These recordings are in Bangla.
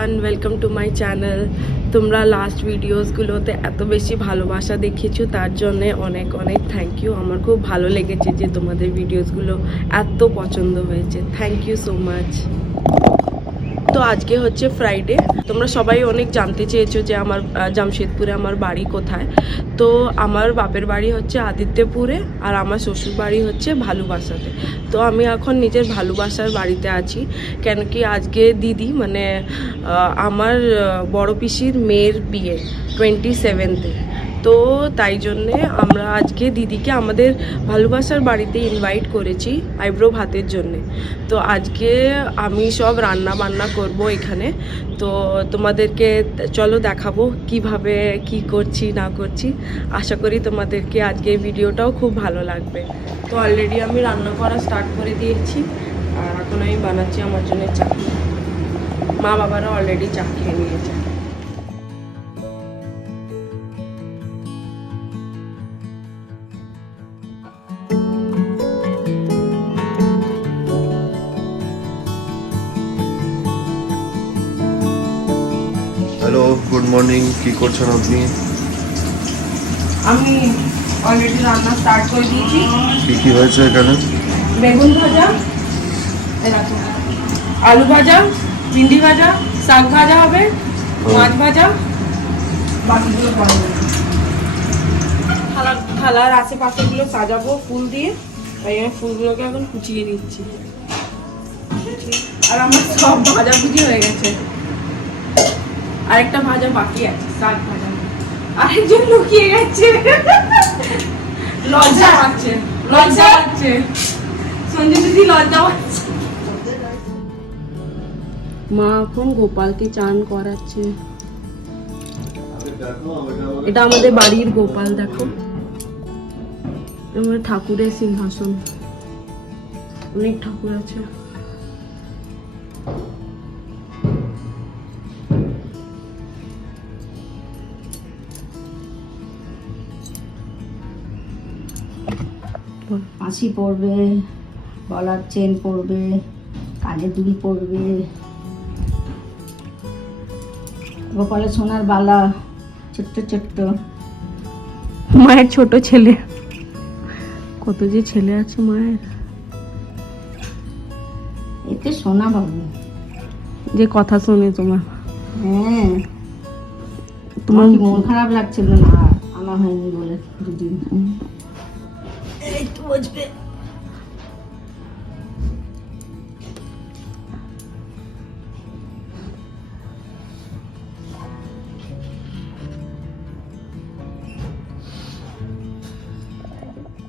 Everyone, welcome to my channel. তোমরা লাস্ট ভিডিওসগুলোতে এত বেশি ভালোবাসা দেখিয়েছো, তার জন্যে অনেক অনেক থ্যাংক ইউ। আমার খুব ভালো লেগেছে যে তোমাদের ভিডিওসগুলো এত পছন্দ হয়েছে। Thank you so much. তো আজকে হচ্ছে ফ্রাইডে। তোমরা সবাই অনেক জানতে চেয়েছো যে আমার জামশেদপুরে আমার বাড়ি কোথায়। তো আমার বাপের বাড়ি হচ্ছে আদিত্যপুরে, আর আমার শ্বশুর বাড়ি হচ্ছে ভালুবাসাতে। তো আমি এখন নিজের ভালুবাসার বাড়িতে আছি, কেন কি আজকে দিদি মানে আমার বড় পিসির মেয়ের বিয়ে 27-এ। তো তাই জন্যে আমরা আজকে দিদিকে আমাদের ভালোবাসার বাড়িতে ইনভাইট করেছি আইব্রো ভাতের জন্যে। তো আজকে আমি সব রান্না বান্না করব এখানে। তো তোমাদেরকে চলো দেখাবো কিভাবে কি করছি না করছি। আশা করি তোমাদেরকে আজকে ভিডিওটাও খুব ভালো লাগবে। তো অলরেডি আমি রান্না করা স্টার্ট করে দিয়েছি, আর এখন আমি বানাচ্ছি আমার জন্য চা। মা বাবারা অলরেডি চা খেয়ে নিয়েছে। Hello, good morning. কি করছেন আপনি? আমি অলরেডি রান্না স্টার্ট করে দিয়েছি। কি কি হয়েছে এখানে? বেগুন ভাজা, এরকম আলু ভাজা, ভিন্ডি ভাজা, শাক ভাজা হবে, মাছ ভাজা, বাকিগুলো পরে থালার আশেপাশেগুলো সাজাবো ফুল দিয়ে। তাই আমি ফুলগুলোকে এখন কুচিয়ে দিচ্ছি। আর আমার সব ভাজাভুজি হয়ে গেছে, আরেকটা ভাজা বাকি আছে, শাক ভাজা। আরেকজন লুকিয়ে গেছে, লজ্জা পাচ্ছে, লজ্জা পাচ্ছে সঞ্জয় দিদি, লজ্জা পাচ্ছে। মা এখন গোপালকে চান করাচ্ছে। এটা আমাদের বাড়ির গোপাল, দেখো আমাদের ঠাকুরের সিংহাসন, অনেক ঠাকুর আছে। মাসি পরবে, গলার চেন পরবে, কানে দুল পরবে, গোপালে সোনার বালা, ছোট্ট ছোট্ট। মায়ের ছোট ছেলে, কত যে ছেলে আছে মায়ের। এতে সোনা বাবু যে কথা শুনে তোমার, হ্যাঁ। তোমার তোমার কি মন খারাপ লাগছিল না আনা হয়নি বলে? দুদিন এই তো বুঝবে।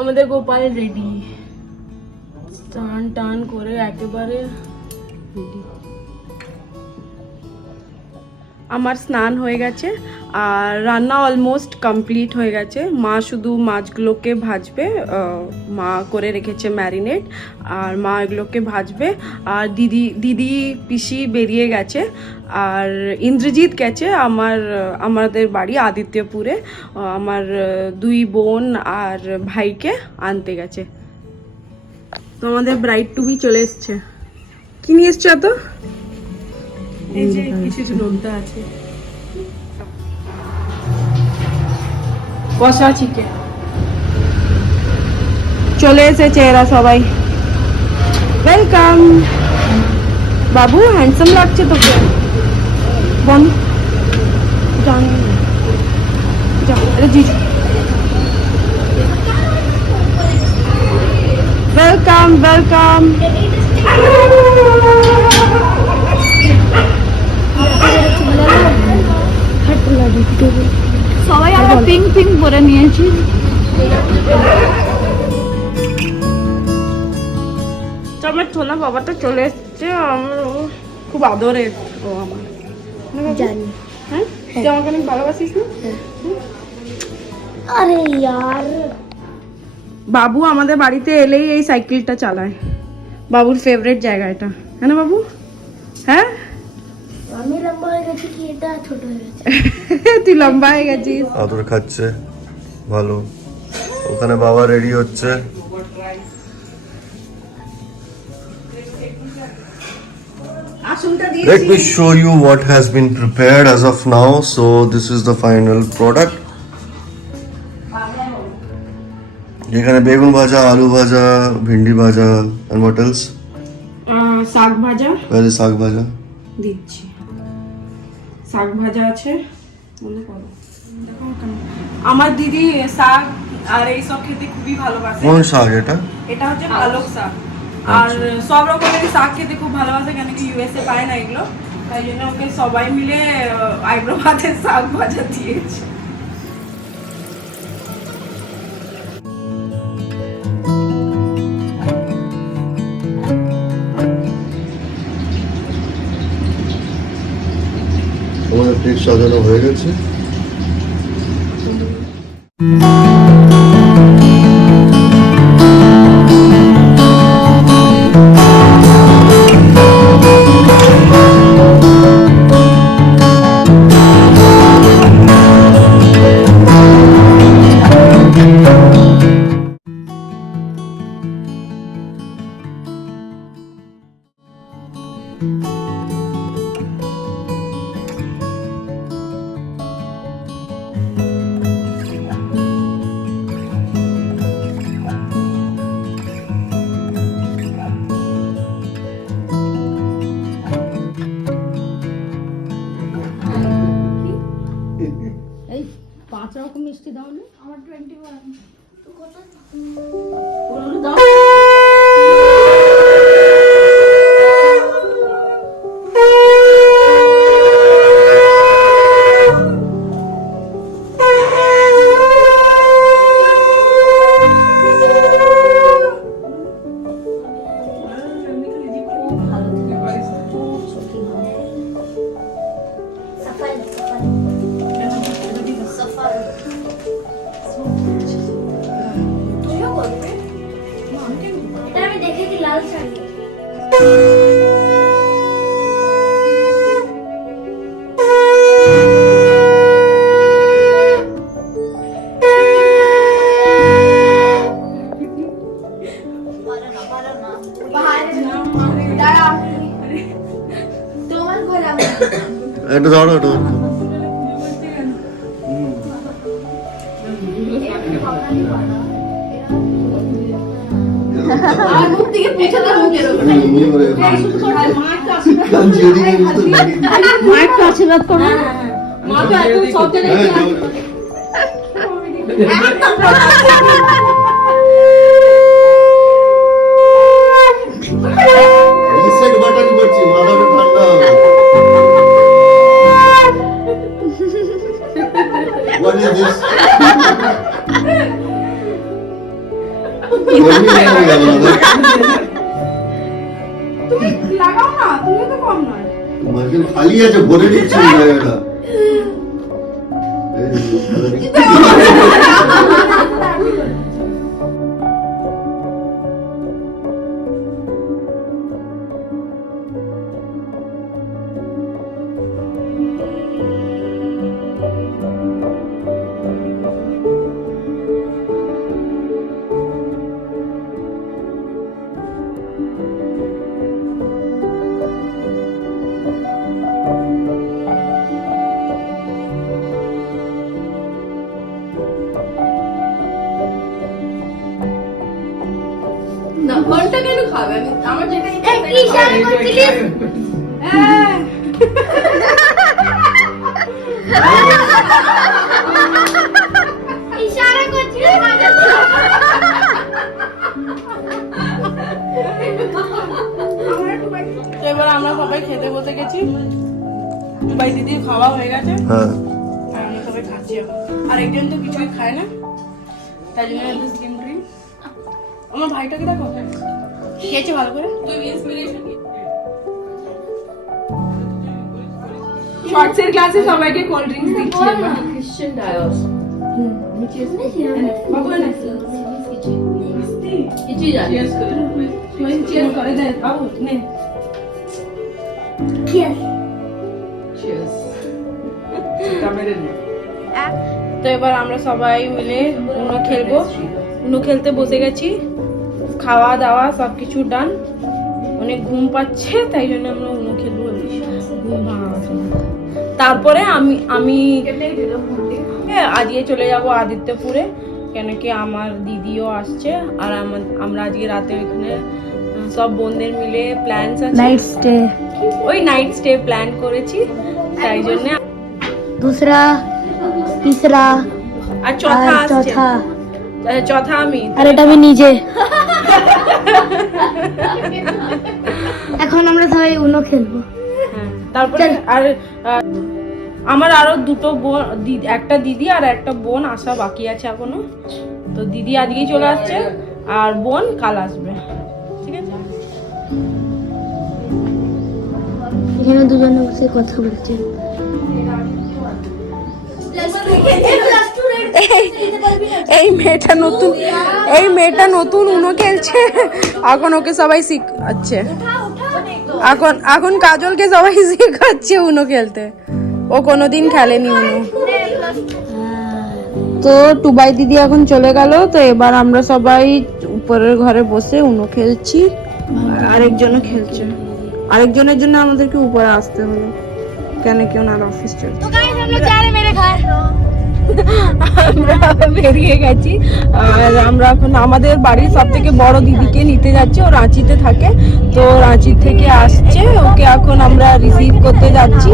আমাদের গোপাল রেডি, টান টান করে একেবারে রেডি। আমার স্নান হয়ে গেছে আর রান্না অলমোস্ট কমপ্লিট হয়ে গেছে। মা শুধু মাছগুলোকে ভাজবে, মা করে রেখেছে ম্যারিনেট, আর মা এগুলোকে ভাজবে। আর দিদি পিসি বেরিয়ে গেছে, আর ইন্দ্রজিৎ গেছে আমাদের বাড়ি আদিত্যপুরে আমার দুই বোন আর ভাইকে আনতে গেছে। তো আমাদের ব্রাইড টু বি চলে এসছে। কি নিয়ে এসছো এত? এই যে কিছু নোনতা আছে, কষা চিকেন। চলে এসেছে এরা সবাই। ওয়েলকাম বাবু, হ্যান্ডসাম লাগছে তোকে। বন জিজু, ওয়েলকাম ওয়েলকাম। সবাই আমরা পিঙ্ক পিঙ্ক পরে নিয়েছি। আমার ছোনা বাবাটা চলে এসছে, আমার খুব আদরের ও আমার, জানি। হ্যাঁ তুই আমাকে অনেক ভালোবাসিস না? আরে ইয়ার, বাবু আমাদের বাড়িতে এলেই এই সাইকেলটা চালায়। বাবুর ফেভারিট জায়গা এটা, হ্যাঁ না বাবু? হ্যাঁ আমি লম্বা হয়ে গেছি কি এটা ছোট হয়ে গেছে? তুই লম্বা হয়ে গেছিস। আদর খাচ্ছে, ভালো। ওখানে বাবা রেডি হচ্ছে। বাসনটা Let দিয়েছি me show you what has been prepared as of now. So this is the final product. যেখানে বেগুন ভাজা, আলু ভাজা, ভিন্ডি ভাজা, and what else? শাক ভাজা Where is শাক ভাজা? দিচ্ছি। শাক ভাজা আছে, মনে করো। আমার দিদি শাক আর এই সব খেতে খুবই ভালোবাসে। কোন শাক এটা? এটা হচ্ছে পালক শাক। আর সব রকমের শাক খেতে খুব ভালোবাসে, কেন কি ইউএসএ পায় না এগুলো, তাই জন্য ওকে সবাই মিলে হায়দ্রাবাদের শাক ভাজা দিয়েছে। তোমার প্লেট সাজানো হয়ে গেছে। এই 5 রকম মিষ্টি দাও না আমার 21 তো কত দাও আমি দেখেছি লাল শাড়ি তোমার ঘরে এটা ধরো, এটা ধরো। আর মুখ থেকে পুছে দাও মুখের উপরে মায়ের তো আশীর্বাদ করো মা তো এত সব জায়গায় রিসেট বাটন করছি, মাথাটা ঠান্ডা হবে। What is this? তুমি লাগাও না, তুমি তো কম নয়। মার্কেট খালি আছে, ভরে দিচ্ছি জায়গাটা। না ঘন্টা কেন খাবে আমি আমার যেটা কি শাড়ি করছিলিস ইশারা করছিলিস তো এবার আমরা সবাই খেতে বসে গেছি। দুবাই দিদির খাওয়া হয়ে গেছে, হ্যাঁ, আর আমরা সবাই খাচ্ছি এখন। আর একজন তো কিছুই খায় না, তাই জন্য একটু স্লিম ড্রিঙ্ক। আমার ভাইটাকে দেখো খেয়েছে ভালো করে। শর্টসের ক্লাসে সবাইকে কোল্ড ড্রিঙ্কস দিচ্ছি এবার। ক্রিশ্চিয়ান ডায়োস কিছুই জানি চিয়ার্স করে দে বাবু, নে। তো এবার আমরা সবাই মিলে উনো খেলবো। উনো খেলতে বসে গেছি, খাওয়া দাওয়া সবকিছু ডান। অনেক ঘুম পাচ্ছে, তাই জন্য আমরা উনো খেলবো। তারপরে আমি আজকে চলে যাব আদিত্যপুরে, কেন কি আমার দিদিও আসছে, আর আমরা আজকে রাতে ওইখানে সব বোনদের মিলে প্ল্যানস আছে, नाइट स्टे ওই নাইট স্টে প্ল্যান করেছি, তাই জন্য। दूसरा तीसरा আর চৌথা আর আসছে, चौथा চৌথা আমি। আর এটা আমি নিজে। এখন আমরা সবাই উনো খেলবো। হ্যাঁ, তারপরে আর আমার আরো দুটো বোন, একটা দিদি আর একটা বোন আসা বাকি আছে এখনো। তো দিদি আজকেই চলে আসছে আর বোন কাল আসবে, ঠিক আছে। এখানে দুজনে বসে কথা বলছে। এই মেয়েটা নতুন উনো খেলছে, এখন ওকে সবাই শিখাচ্ছে, এখন কাজলকে সবাই শেখাচ্ছে উনো খেলতে, ও কোনোদিন খেলেনি উনো। তো টুবাই দিদি এখন চলে গেল, তো এবার আমরা সবাই উপরের ঘরে বসে উনো খেলছি, আরেকজনও খেলছে, আরেকজনের জন্য আমাদেরকে উপরে আসতে হলো, কেন কি ওনার অফিস চলছে। আমরা বেরিয়ে গেছি, আর আমরা এখন আমাদের বাড়ির সব থেকে বড় দিদিকে নিতে যাচ্ছি, ও রাঁচিতে থাকে, তো রাঁচি থেকে আসছে, ওকে এখন আমরা রিসিভ করতে যাচ্ছি,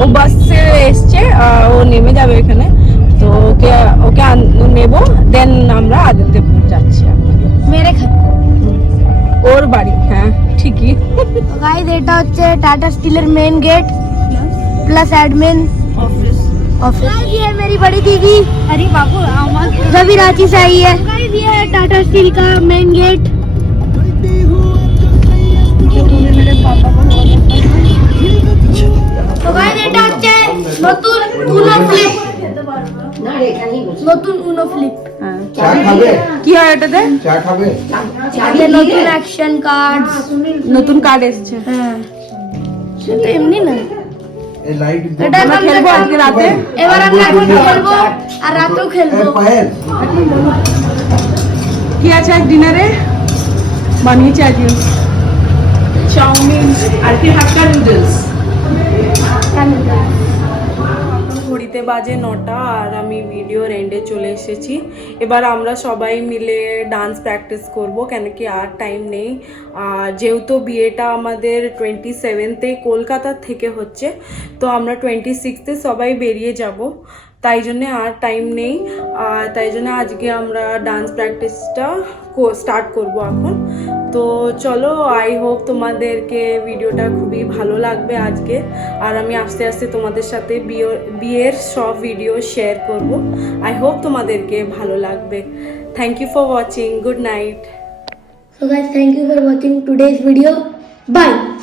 ও বাসে এসছে, ও নেমে যাবে এখানে, তো ওকে নেব, দেন আমরা আদিত্যপুর যাচ্ছি মেরে খা ওর বাড়ি। হ্যাঁ ঠিকই। গাইস এটা হচ্ছে টাটা স্টিলের main gate plus admin office. ये है मेरी बड़ी दीदी। अरे बाबू रवि रांची से आई है। ये है टाटा स्टील का मेन गेट। তো গাইস এটা হচ্ছে নতুন উনো ফ্লিপ, নতুন উনো ফ্লিপ। হ্যাঁ, চা খাবে? কি হয় এটাতে? চা খাবে? ये নতুন অ্যাকশন কার্ডস। নতুন কার্ড এসছে। হ্যাঁ সেটা এমনি না, এই লাইট এটা আমরা খেলবো আজকে রাতে। এবার আমরা এখন খেলবো আর রাতেও খেলবো। পায়েল কি আছে আজ ডিনারে? বানিয়েছি আজকে চাউমিন আর কি হাক্কা নুডলস। ঘড়িতে বাজে 9টা আর আমি ভিডিওর এন্ডে চলে এসেছি। এবার আমরা সবাই মিলে ডান্স প্র্যাকটিস করব, কেন কি আর টাইম নেই। আর যেহেতু বিয়েটা আমাদের 27-এ কলকাতা থেকে হচ্ছে, তো আমরা 26-এ সবাই বেরিয়ে যাব, তাই জন্যে আর টাইম নেই। আর তাই জন্য আজকে আমরা ডান্স প্র্যাকটিসটা স্টার্ট করব এখন। তো চলো, আই হোপ তোমাদেরকে ভিডিওটা খুবই ভালো লাগবে আজকে, আর আমি আস্তে আস্তে তোমাদের সাথে বিয়ের সব ভিডিও শেয়ার করব। আই হোপ তোমাদেরকে ভালো লাগবে। Thank you for watching. Good night. So guys, thank you for watching today's video. Bye.